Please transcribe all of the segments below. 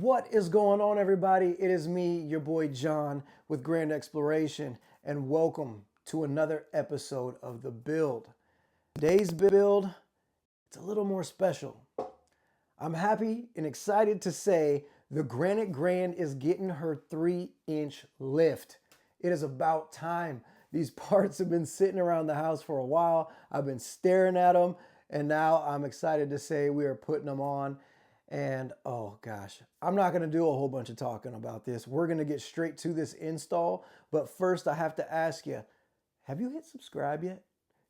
What is going on, everybody? It is me, your boy John with Grand Exploration, and welcome to another episode of The Build. Today's build, it's a little more special. I'm happy and excited to say the Granite Grand is getting her 3-inch lift. It is about time. These parts have been sitting around the house for a while. I've been staring at them, and now I'm excited to say we are putting them on. And oh gosh, I'm not going to do a whole bunch of talking about this. We're going to get straight to this install. But first, I have to ask you, have you hit subscribe yet?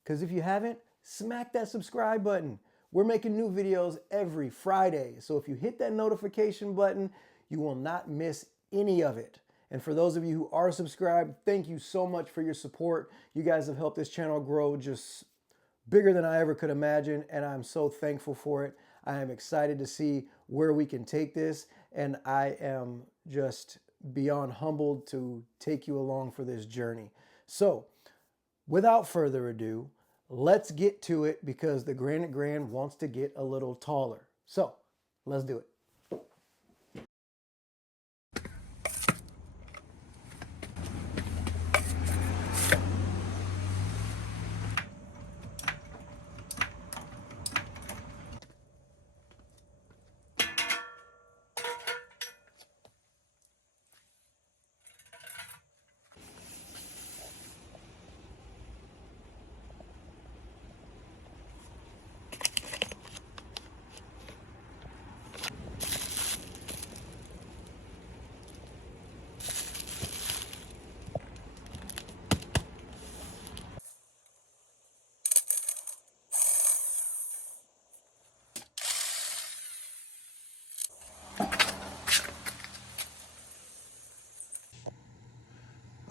Because if you haven't, smack that subscribe button. We're making new videos every Friday. So if you hit that notification button, you will not miss any of it. And for those of you who are subscribed, thank you so much for your support. You guys have helped this channel grow just bigger than I ever could imagine. And I'm so thankful for it. I am excited to see where we can take this, and I am just beyond humbled to take you along for this journey. So, without further ado, let's get to it because the Granite Grand wants to get a little taller. So, let's do it.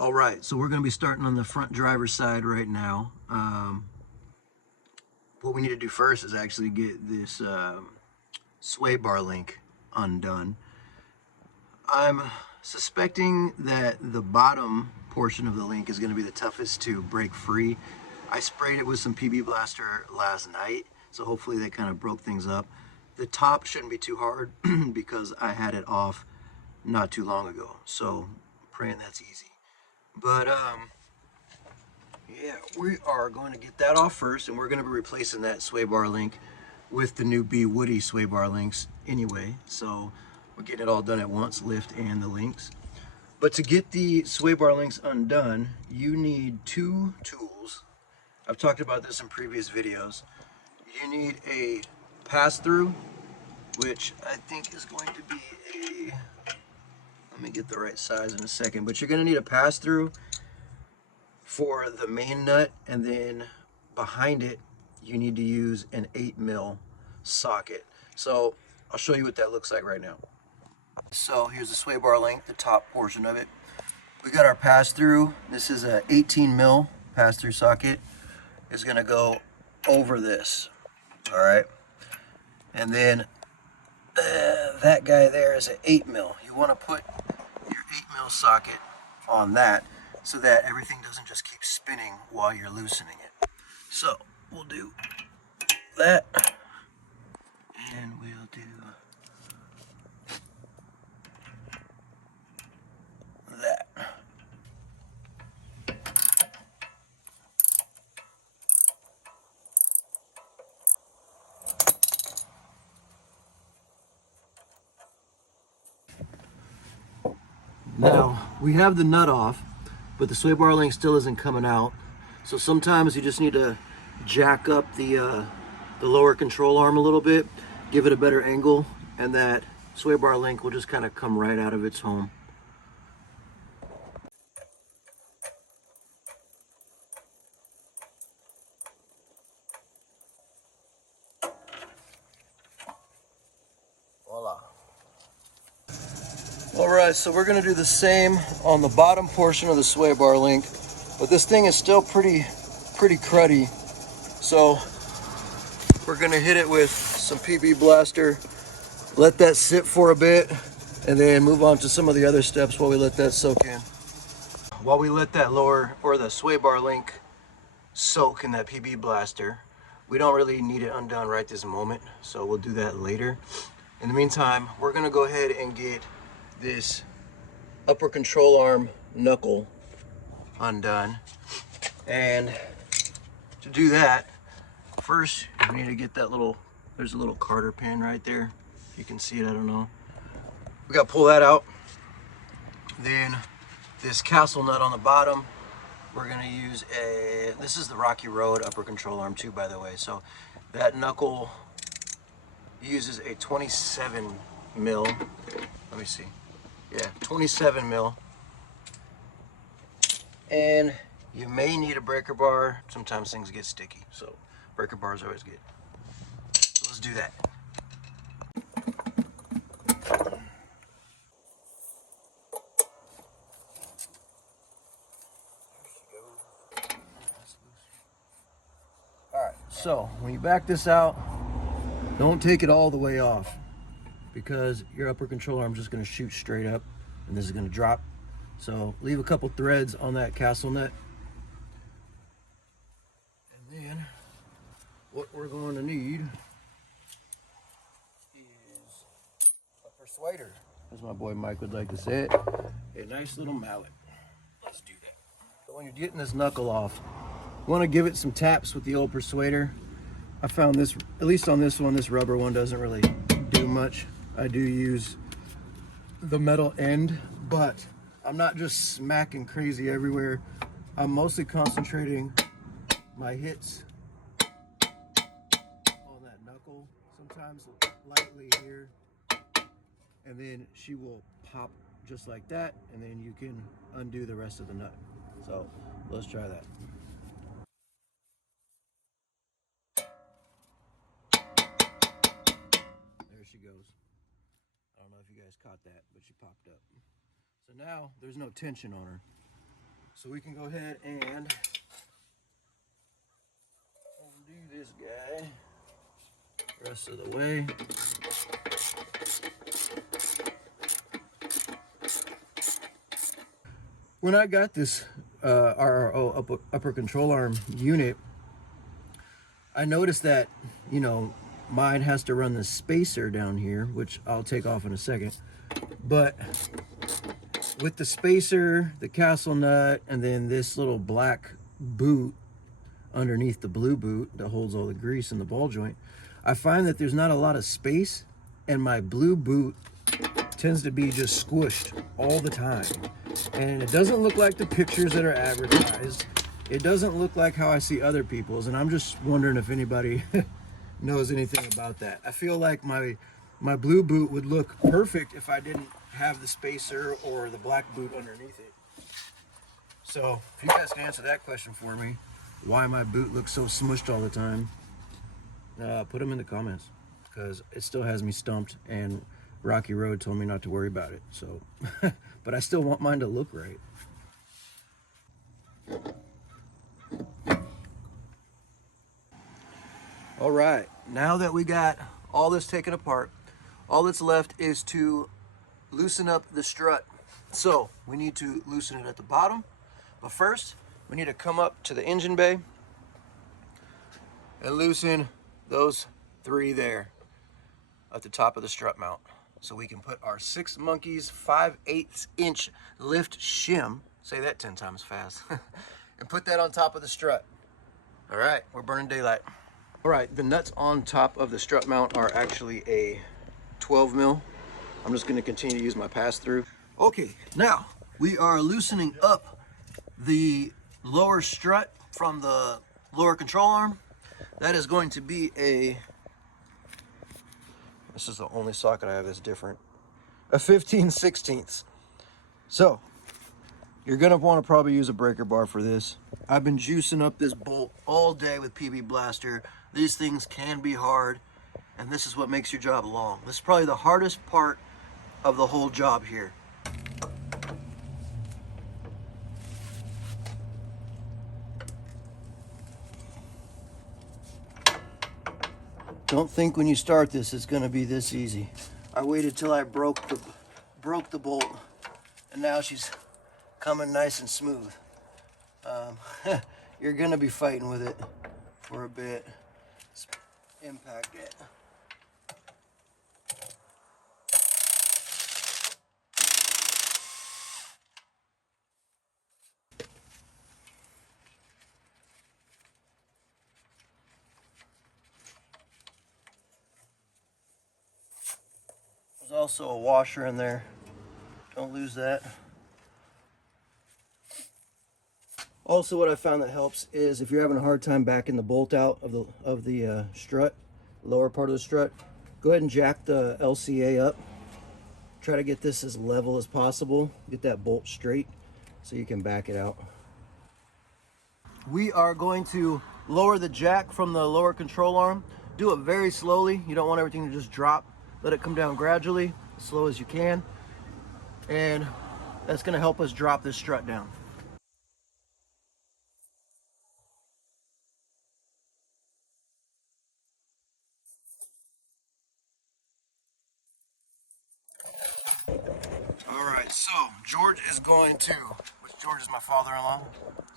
All right, so we're going to be starting on the front driver's side right now. What we need to do first is actually get this sway bar link undone. I'm suspecting that the bottom portion of the link is going to be the toughest to break free. I sprayed it with some PB Blaster last night, so hopefully that kind of broke things up. The top shouldn't be too hard because I had it off not too long ago, so I'm praying that's easy. But yeah, we are going to get that off first, and we're going to be replacing that sway bar link with the new BWOODY sway bar links anyway. So we're getting it all done at once, lift and the links. But to get the sway bar links undone, you need two tools. I've talked about this in previous videos. You need a pass-through, which I think is going to be a... Let me get the right size in a second, but you're going to need a pass-through for the main nut, and then behind it you need to use an 8mm socket. So I'll show you what that looks like right now. So here's the sway bar link, the top portion of it. We got our pass-through. This is a 18mm pass-through socket. It's going to go over this, all right? And then that guy there is an 8mm. You want to put your 8mm socket on that so that everything doesn't just keep spinning while you're loosening it. So we'll do that, and we'll do that. Now, we have the nut off, but the sway bar link still isn't coming out. So sometimes you just need to jack up the lower control arm a little bit, give it a better angle, and that sway bar link will just kind of come right out of its home. Voila. Alright, so we're going to do the same on the bottom portion of the sway bar link, but this thing is still pretty cruddy, so we're going to hit it with some PB Blaster, let that sit for a bit, and then move on to some of the other steps while we let that soak in. While we let that lower, or the sway bar link, soak in that PB Blaster, we don't really need it undone right this moment, so we'll do that later. In the meantime, we're gonna go ahead and get this upper control arm knuckle undone. And to do that, first you need to get that little, there's a little Carter pin right there. If you can see it, I don't know. We gotta pull that out. Then this castle nut on the bottom, we're gonna use this is the Rocky Road upper control arm too, by the way. So that knuckle uses a 27 mil. Let me see. Yeah, 27 mil. And you may need a breaker bar. Sometimes things get sticky, so breaker bars are always good. So let's do that. All right, so when you back this out, don't take it all the way off, because your upper control arm is just going to shoot straight up and this is going to drop. So leave a couple threads on that castle nut. And then what we're going to need is a persuader, as my boy Mike would like to say it, a nice little mallet. Let's do that. So when you're getting this knuckle off, you want to give it some taps with the old persuader. I found this, at least on this one, this rubber one doesn't really do much. I do use the metal end, but I'm not just smacking crazy everywhere. I'm mostly concentrating my hits on that knuckle, sometimes lightly here, and then she will pop just like that, and then you can undo the rest of the nut. So let's try that. There she goes. I don't know if you guys caught that, but she popped up. So now there's no tension on her. So we can go ahead and undo this guy the rest of the way. When I got this RRO upper control arm unit, I noticed that, you know, mine has to run the spacer down here, which I'll take off in a second. But with the spacer, the castle nut, and then this little black boot underneath the blue boot that holds all the grease in the ball joint, I find that there's not a lot of space, and my blue boot tends to be just squished all the time. And it doesn't look like the pictures that are advertised. It doesn't look like how I see other people's, and I'm just wondering if anybody knows anything about that. I feel like my blue boot would look perfect if I didn't have the spacer or the black boot underneath it. So if you guys can answer that question for me, why my boot looks so smushed all the time, put them in the comments, because it still has me stumped, and Rocky Road told me not to worry about it. So but I still want mine to look right. All right, now that we got all this taken apart, all that's left is to loosen up the strut. So we need to loosen it at the bottom, but first we need to come up to the engine bay and loosen those three there at the top of the strut mount, so we can put our 6 Monkeys 5/8 inch lift shim, say that 10 times fast, and put that on top of the strut. All right, we're burning daylight. All right, the nuts on top of the strut mount are actually a 12 mil. I'm just gonna continue to use my pass-through. Okay, now we are loosening up the lower strut from the lower control arm. That is going to be this is the only socket I have that's different, a 15/16. So you're gonna wanna probably use a breaker bar for this. I've been juicing up this bolt all day with PB Blaster. These things can be hard, and this is what makes your job long. This is probably the hardest part of the whole job here. Don't think when you start this it's gonna be this easy. I waited till I broke the bolt, and now she's coming nice and smooth. You're gonna be fighting with it for a bit. Let's impact it. also a washer in there. Don't lose that. Also, what I found that helps is if you're having a hard time backing the bolt out of the strut, lower part of the strut, go ahead and jack the LCA up. Try to get this as level as possible. Get that bolt straight so you can back it out. We are going to lower the jack from the lower control arm. Do it very slowly. You don't want everything to just drop. Let it come down gradually, as slow as you can. And that's going to help us drop this strut down. All right, so George is going to, which George is my father-in-law.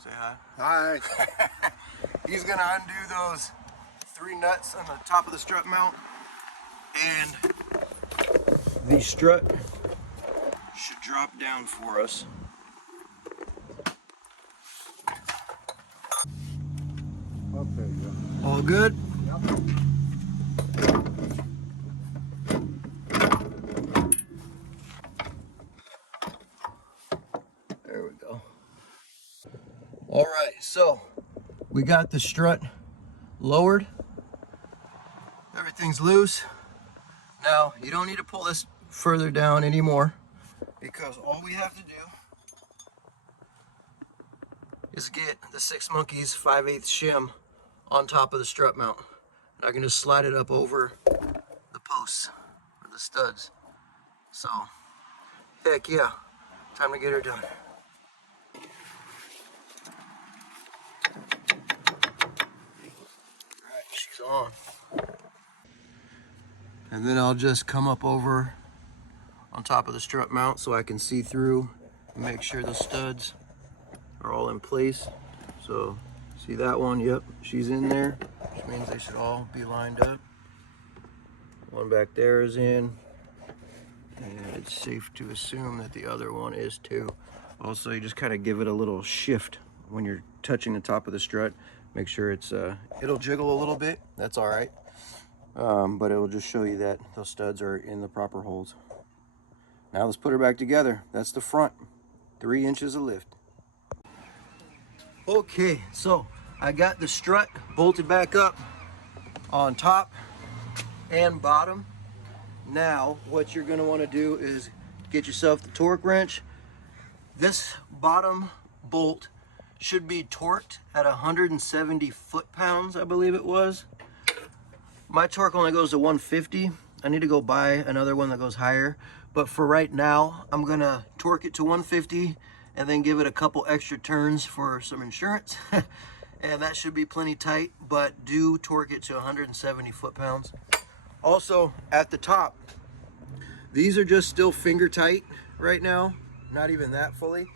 Say hi. Hi. He's gonna undo those 3 nuts on the top of the strut mount, and the strut should drop down for us. Okay, yeah. All good? Yep. There we go. All right, so we got the strut lowered. Everything's loose. Now, you don't need to pull this further down anymore, because all we have to do is get the 6 Monkeys 5/8 shim on top of the strut mount. And I can just slide it up over the posts or the studs. So, heck yeah, time to get her done. Alright, she's on. And then I'll just come up over on top of the strut mount so I can see through and make sure the studs are all in place. So, see that one? Yep, she's in there, which means they should all be lined up. One back there is in, and it's safe to assume that the other one is too. Also, you just kind of give it a little shift when you're touching the top of the strut. Make sure it's, it'll jiggle a little bit, that's all right. But it will just show you that those studs are in the proper holes. Now let's put her back together. That's the front, 3 inches of lift. Okay, so I got the strut bolted back up on top and bottom. Now what you're going to want to do is get yourself the torque wrench. This bottom bolt should be torqued at 170 foot-pounds, I believe it was. My torque only goes to 150. I need to go buy another one that goes higher, but for right now I'm going to torque it to 150 and then give it a couple extra turns for some insurance. And that should be plenty tight, but do torque it to 170 foot-pounds. Also, at the top, these are just still finger tight right now, not even that fully.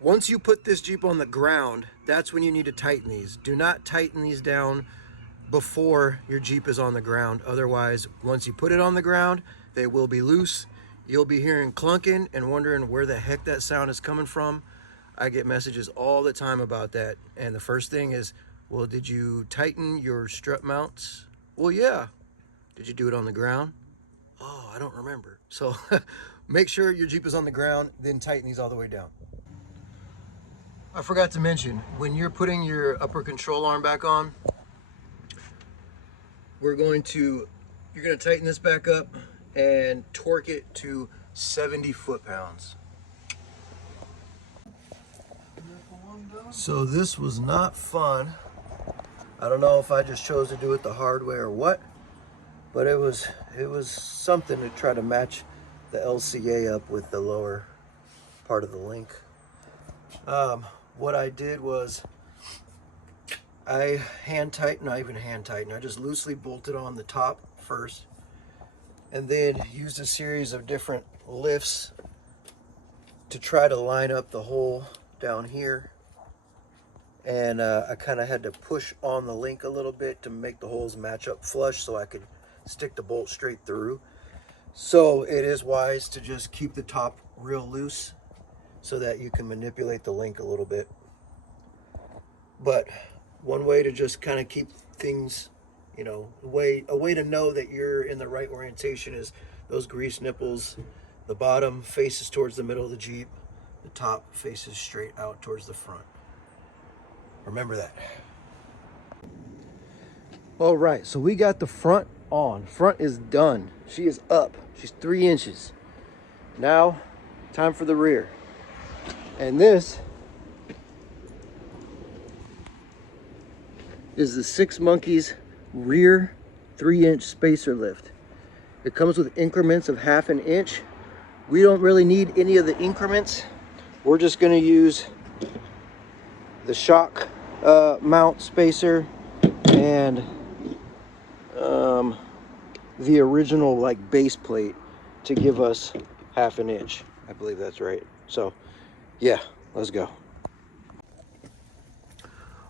Once you put this Jeep on the ground, that's when you need to tighten these. Do not tighten these down before your Jeep is on the ground. Otherwise, once you put it on the ground, they will be loose. You'll be hearing clunking and wondering where the heck that sound is coming from. I get messages all the time about that. And the first thing is, well, did you tighten your strut mounts? Well, yeah. Did you do it on the ground? Oh, I don't remember. So make sure your Jeep is on the ground, then tighten these all the way down. I forgot to mention, when you're putting your upper control arm back on, you're going to tighten this back up and torque it to 70 foot-pounds. So this was not fun. I don't know if I just chose to do it the hard way or what, but it was something to try to match the LCA up with the lower part of the link. What I did was I I just loosely bolted on the top first, and then used a series of different lifts to try to line up the hole down here. And I kind of had to push on the link a little bit to make the holes match up flush so I could stick the bolt straight through. So it is wise to just keep the top real loose so that you can manipulate the link a little bit. But one way to just kind of keep things, you know, a way to know that you're in the right orientation is those grease nipples, the bottom faces towards the middle of the Jeep, the top faces straight out towards the front. Remember that. All right, so we got the front on. Front is done. She is up. She's 3 inches. Now, time for the rear. And this is the Six Monkeys rear 3-inch spacer lift. It comes with increments of 1/2 inch. We don't really need any of the increments. We're just gonna use the shock mount spacer and the original like base plate to give us 1/2 inch. I believe that's right. So yeah, let's go.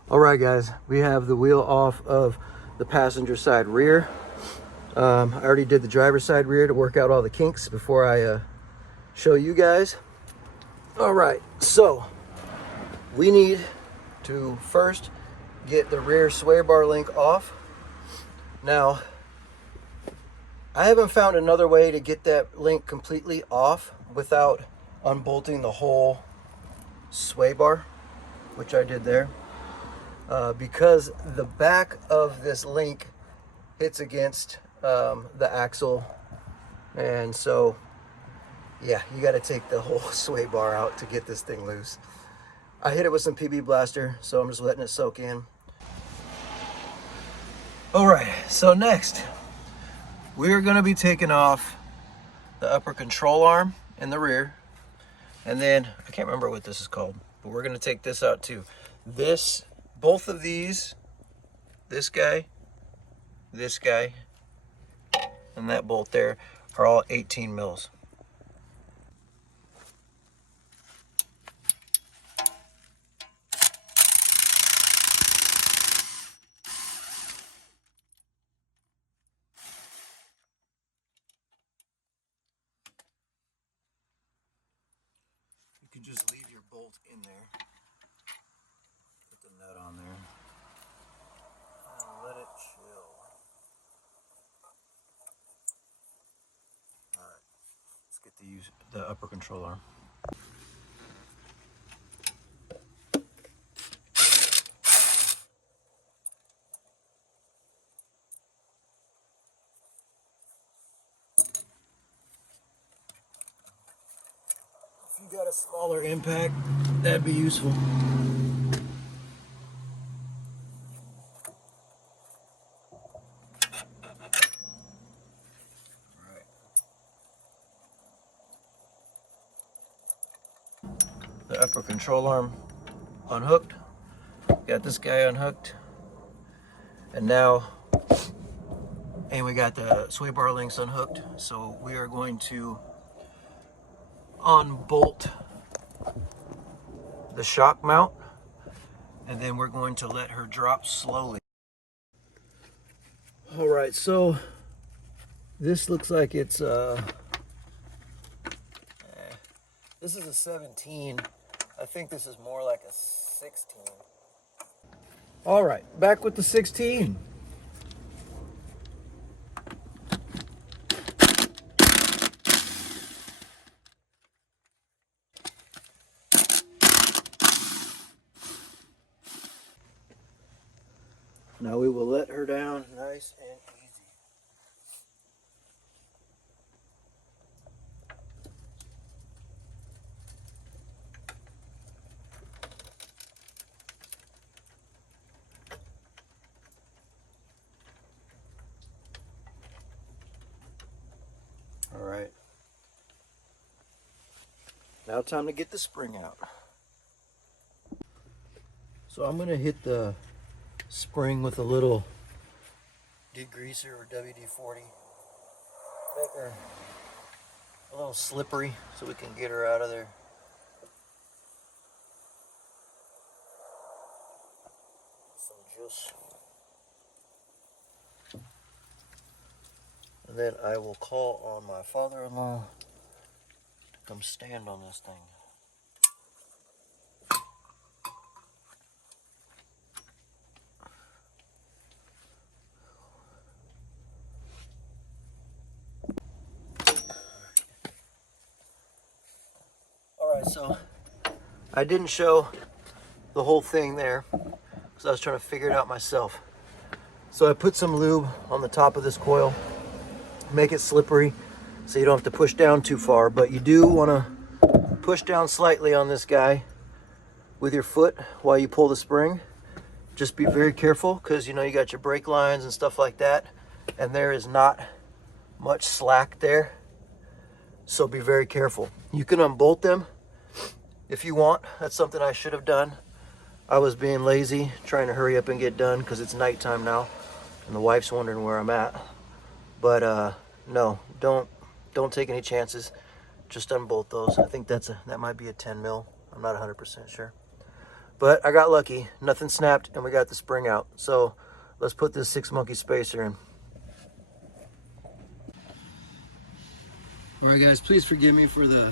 All right, guys, we have the wheel off of the passenger side rear. I already did the driver's side rear to work out all the kinks before I show you guys. All right, so we need to first get the rear sway bar link off. Now, I haven't found another way to get that link completely off without unbolting the whole sway bar, which I did there, because the back of this link hits against the axle, and so yeah, you got to take the whole sway bar out to get this thing loose. I hit it with some PB Blaster, so I'm just letting it soak in. All right, so next we're going to be taking off the upper control arm in the rear, and then I can't remember what this is called, but we're going to take this out too. Both of these, this guy, and that bolt there are all 18 mils. You can just leave your bolt in there. Put the nut on there. And let it chill. Alright, let's get the upper control arm. If you got a smaller impact, that'd be useful. The upper control arm unhooked. Got this guy unhooked. And we got the sway bar links unhooked. So we are going to unbolt the shock mount, and then we're going to let her drop slowly. All right, so this looks like it's this is a 17. I think this is more like a 16. All right, back with the 16. Now we will let her down nice and easy. All right. Now time to get the spring out. So I'm gonna hit the spring with a little degreaser or WD-40. Make her a little slippery so we can get her out of there. Some juice. And then I will call on my father-in-law to come stand on this thing. So I didn't show the whole thing there because I was trying to figure it out myself. So I put some lube on the top of this coil, make it slippery so you don't have to push down too far, but you do want to push down slightly on this guy with your foot while you pull the spring. Just be very careful because you know you got your brake lines and stuff like that, and there is not much slack there, so be very careful. You can unbolt them if you want. That's something I should have done. I was being lazy, trying to hurry up and get done because it's nighttime now and the wife's wondering where I'm at. But no, don't take any chances. Just unbolt those. I think that might be a 10 mil. I'm not 100% sure. But I got lucky, nothing snapped, and we got the spring out. So let's put this 6 monkey spacer in. All right guys, please forgive me for the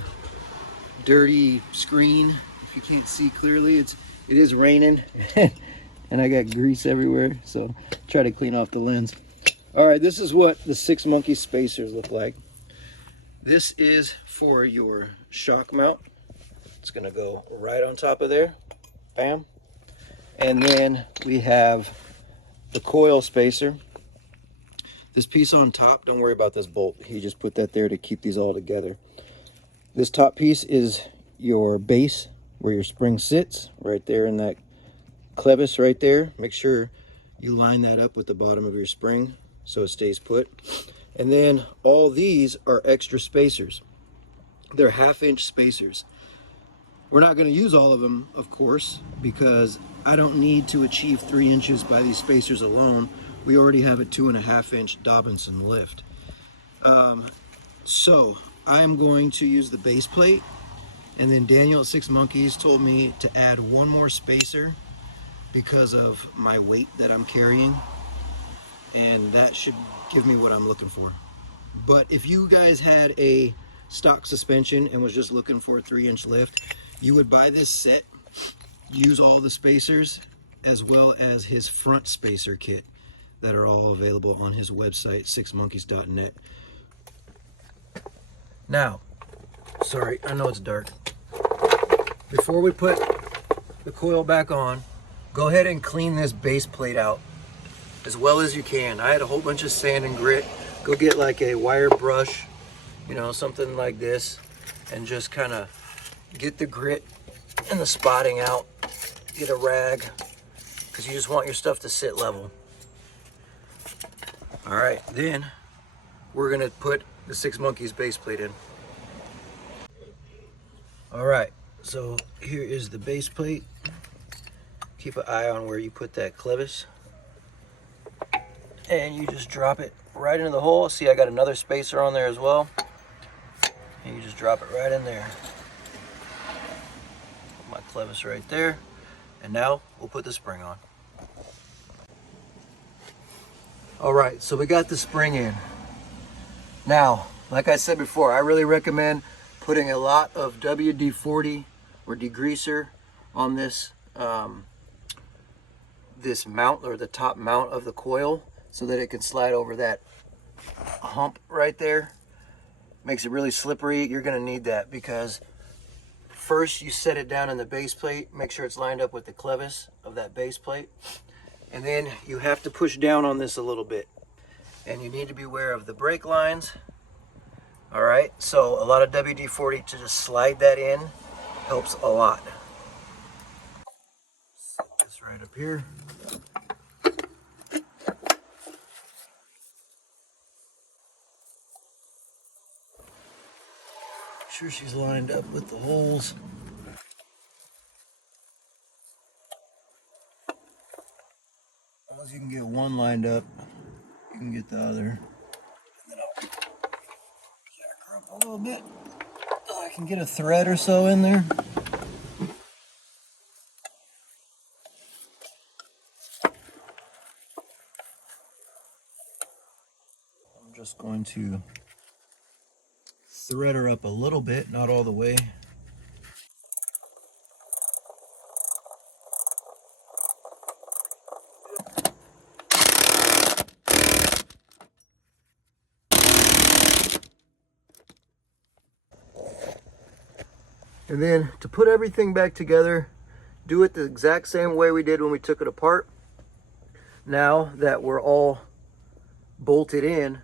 dirty screen. If you can't see clearly, it is raining and I got grease everywhere, so try to clean off the lens. All right, this is what the 6 monkey spacers look like. This is for your shock mount. It's gonna go right on top of there. Bam. And then we have the coil spacer. This piece on top, don't worry about this bolt. You just put that there to keep these all together. This top piece is your base where your spring sits, right there in that clevis right there. Make sure you line that up with the bottom of your spring so it stays put. And then all these are extra spacers. They're 1/2-inch spacers. We're not going to use all of them, of course, because I don't need to achieve 3 inches by these spacers alone. We already have a 2.5-inch Dobinson lift. So I'm going to use the base plate, and then Daniel at 6 Monkeys told me to add 1 more spacer because of my weight that I'm carrying, and that should give me what I'm looking for. But if you guys had a stock suspension and was just looking for a 3-inch lift, you would buy this set, use all the spacers, as well as his front spacer kit that are all available on his website, 6monkeys.net. Now, sorry, I know it's dark. Before we put the coil back on, go ahead and clean this base plate out as well as you can. I had a whole bunch of sand and grit. Go get like a wire brush, you know, something like this, and just kind of get the grit and the spotting out. Get a rag, because you just want your stuff to sit level. All right, then we're gonna put the 6 Monkeys base plate in. All right, so here is the base plate. Keep an eye on where you put that clevis. And you just drop it right into the hole. See, I got another spacer on there as well. And you just drop it right in there. Put my clevis right there. And now we'll put the spring on. All right, so we got the spring in. Now, like I said before, I really recommend putting a lot of WD-40 or degreaser on this this mount, or the top mount of the coil, so that it can slide over that hump right there. Makes it really slippery. You're gonna need that because first you set it down in the base plate, make sure it's lined up with the clevis of that base plate, and then you have to push down on this a little bit, and you need to be aware of the brake lines. All right, so a lot of WD-40 to just slide that in helps a lot. Set this right up here. Sure she's lined up with the holes. Once you can get one lined up, you can get the other. And then I'll jack her up a little bit. So I can get a thread or so in there. I'm just going to thread her up a little bit, not all the way. And then to put everything back together, do it the exact same way we did when we took it apart. Now that we're all bolted in,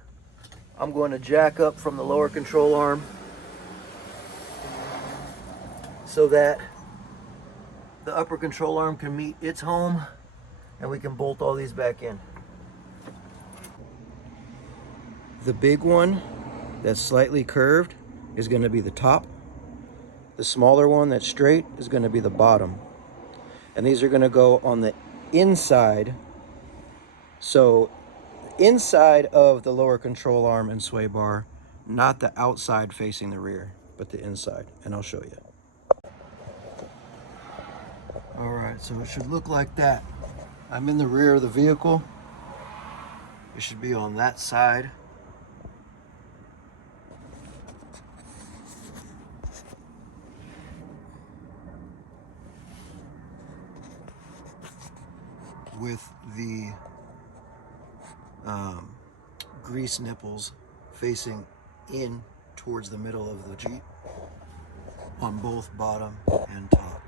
I'm going to jack up from the lower control arm so that the upper control arm can meet its home and we can bolt all these back in. The big one that's slightly curved is going to be the top. The smaller one that's straight is going to be the bottom. And these are going to go on the inside. So inside of the lower control arm and sway bar, not the outside facing the rear, but the inside. And I'll show you. All right, so it should look like that. I'm in the rear of the vehicle. It should be on that side. With the grease nipples facing in towards the middle of the Jeep on both bottom and top.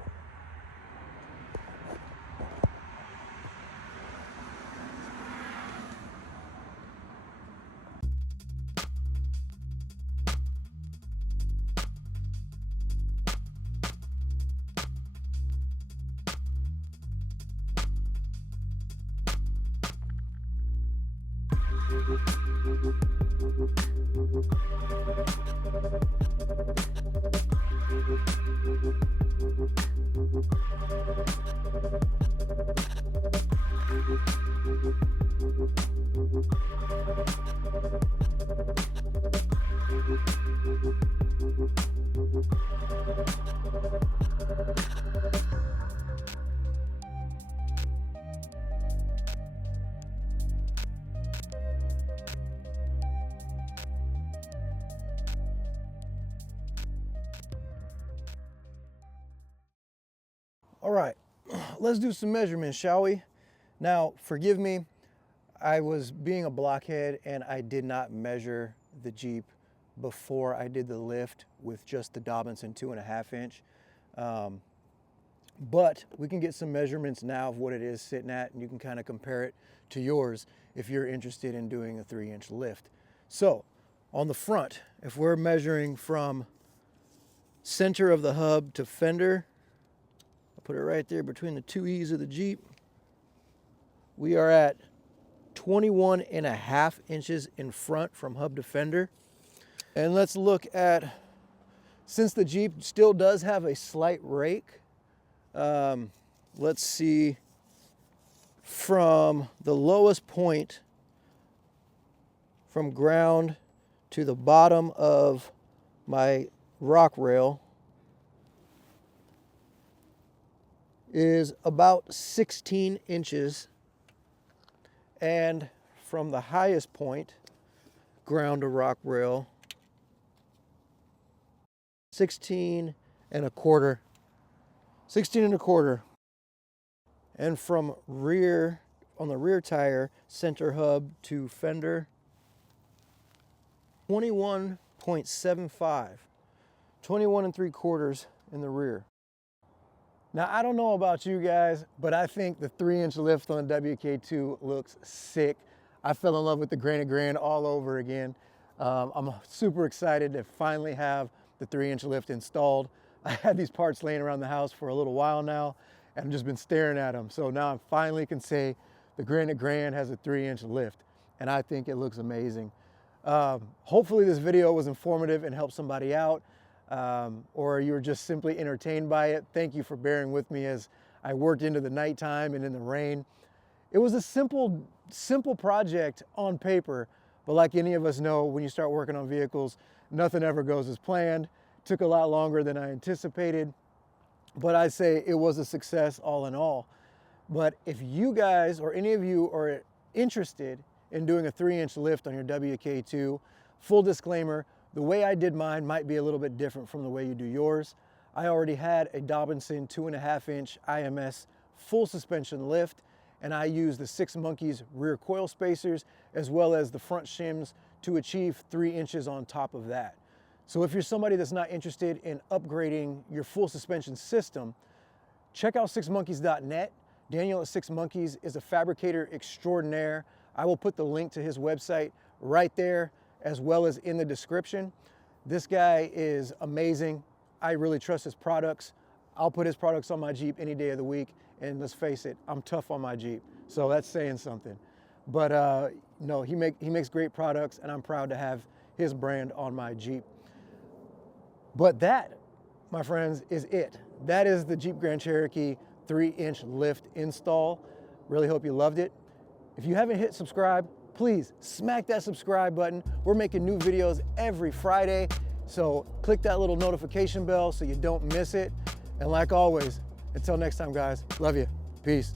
All right, let's do some measurements, shall we? Now, forgive me, I was being a blockhead and I did not measure the Jeep before I did the lift with just the Dobinson 2.5 inch. But we can get some measurements now of what it is sitting at, and you can kind of compare it to yours if you're interested in doing a 3-inch lift. So on the front, if we're measuring from center of the hub to fender, I'll put it right there between the two E's of the Jeep, we are at 21.5 inches in front from hub to fender. And let's look at, since the Jeep still does have a slight rake, let's see, from the lowest point from ground to the bottom of my rock rail is about 16 inches. And from the highest point, ground to rock rail, 16 and a quarter. And from rear, on the rear tire, center hub to fender, 21.75. 21 3/4 in the rear. Now, I don't know about you guys, but I think the 3-inch lift on the WK2 looks sick. I fell in love with the Grand all over again. I'm super excited to finally have the 3-inch lift installed. I had these parts laying around the house for a little while now, and I've just been staring at them. So now I finally can say the Grand has a 3-inch lift, and I think it looks amazing. Hopefully this video was informative and helped somebody out. Or you were just simply entertained by it. Thank you for bearing with me as I worked into the nighttime and in the rain. It was a simple project on paper, but like any of us know, when you start working on vehicles, nothing ever goes as planned. Took a lot longer than I anticipated, but I'd say it was a success all in all. But if you guys or any of you are interested in doing a 3-inch lift on your WK2, full disclaimer, the way I did mine might be a little bit different from the way you do yours. I already had a Dobinson 2.5 inch IMS full suspension lift, and I used the 6 Monkeys rear coil spacers as well as the front shims to achieve 3 inches on top of that. So if you're somebody that's not interested in upgrading your full suspension system, check out sixmonkeys.net. Daniel at Six Monkeys is a fabricator extraordinaire. I will put the link to his website right there, as well as in the description. This guy is amazing. I really trust his products. I'll put his products on my Jeep any day of the week, and let's face it, I'm tough on my Jeep, so that's saying something. But no, he makes great products, and I'm proud to have his brand on my Jeep. But that, my friends, is it. That is the Jeep Grand Cherokee 3-inch lift install. Really hope you loved it. If you haven't hit subscribe, please smack that subscribe button. We're making new videos every Friday, so click that little notification bell so you don't miss it. And like always, until next time, guys, love you. Peace.